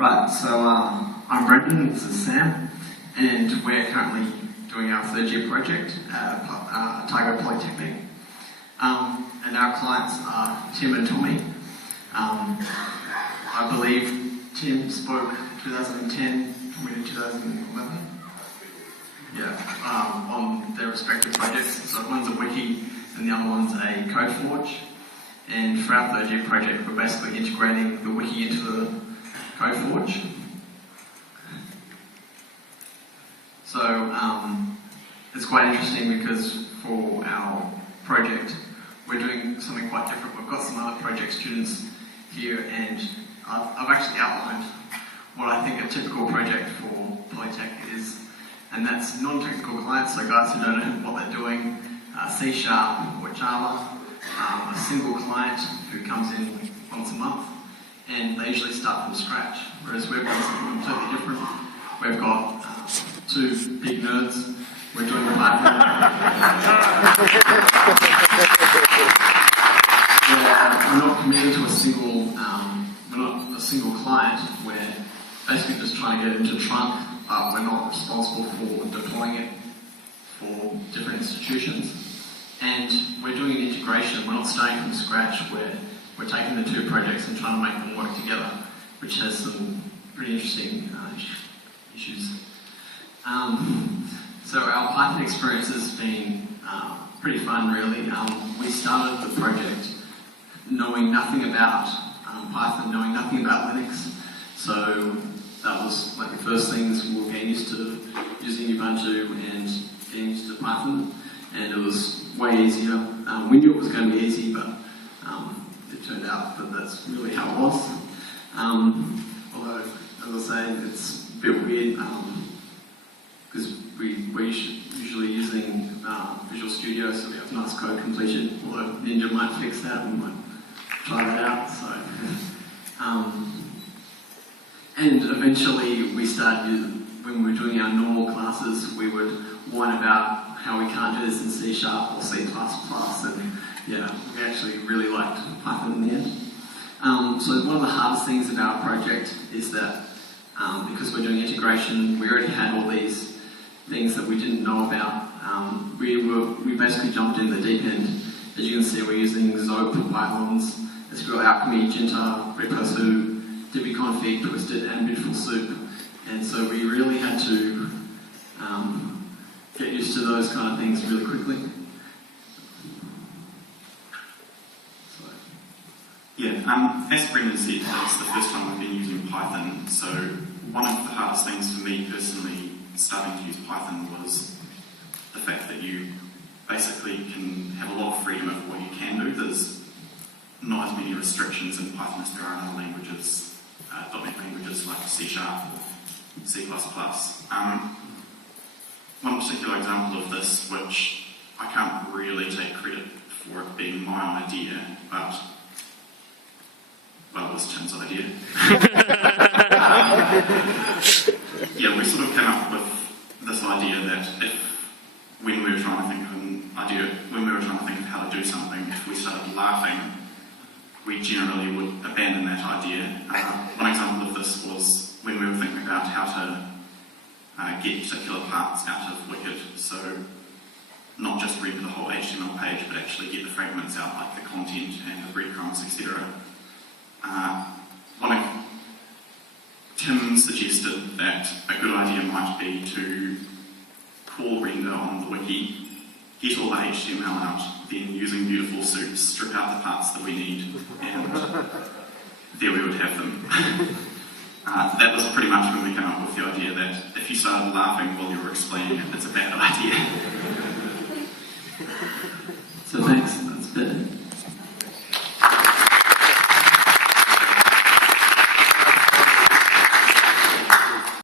Right, so I'm Brendan, this is Sam, and we're currently doing our third year project at Otago Polytechnic. And our clients are Tim and Tommy. I believe Tim spoke 2010, Tommy in 2011. Yeah, on their respective projects. So one's a wiki and the other one's a code forge. And for our third year project, we're basically integrating the wiki into the code forge. So it's quite interesting because for our project, we're doing something quite different. We've got some other project students here, and I've actually outlined what I think a typical project for Polytech is, and that's non-technical clients, so guys who don't know what they're doing, C# or Java, a single client who comes in once a month, and they usually start from scratch, whereas we've done something completely different. We've got two big nerds. We're doing Python. We're not committing to a single client. We're basically just trying to get it into trunk, but we're not responsible for deploying it for different institutions. And we're doing an integration. We're not starting from scratch. We're taking the two projects and trying to make them work together, which has some pretty interesting issues. So our Python experience has been pretty fun, really. We started the project knowing nothing about Python, knowing nothing about Linux. So that was like the first things we were getting used to using Ubuntu and getting used to Python, and it was way easier. We knew it was going to be easy, but it turned out that that's really how it was. Although, as I say, it's a bit weird because we're usually using Visual Studio, so we have nice code completion. Although Ninja might fix that, we might try that out. So, and eventually we started using, when we were doing our normal classes, we would whine about how we can't do this in C# or C++, and yeah, we actually really liked Python in the end. So one of the hardest things about our project is that because we're doing integration, we already had all these things that we didn't know about. We basically jumped in the deep end. As you can see, we're using Zope, Pythons, SQL Alchemy, Jinter, Reposoo, dbconfig, Twisted, and Beautiful Soup. And so we really had to get used to those kind of things really quickly. Yeah, as Brendan said, it's the first time we've been using Python, so one of the hardest things for me personally starting to use Python was the fact that you basically can have a lot of freedom of what you can do. There's not as many restrictions in Python as there are in other languages, .NET languages like C# or C++. One particular example of this, which I can't really take credit for it being my idea, but well, it was Tim's idea. Yeah, we sort of came up with this idea that when we were trying to think of how to do something, if we started laughing, we generally would abandon that idea. One example of this was when we were thinking about how to get particular parts out of Wicked, so not just render the whole HTML page, but actually get the fragments out, like the content and the breadcrumbs, etc. One of Tim suggested that a good idea might be to call render on the wiki, get all the HTML out, then using Beautiful Soup, strip out the parts that we need, and there we would have them. That was pretty much when we came up with the idea that if you started laughing while you were explaining it, it's a bad idea. So thanks.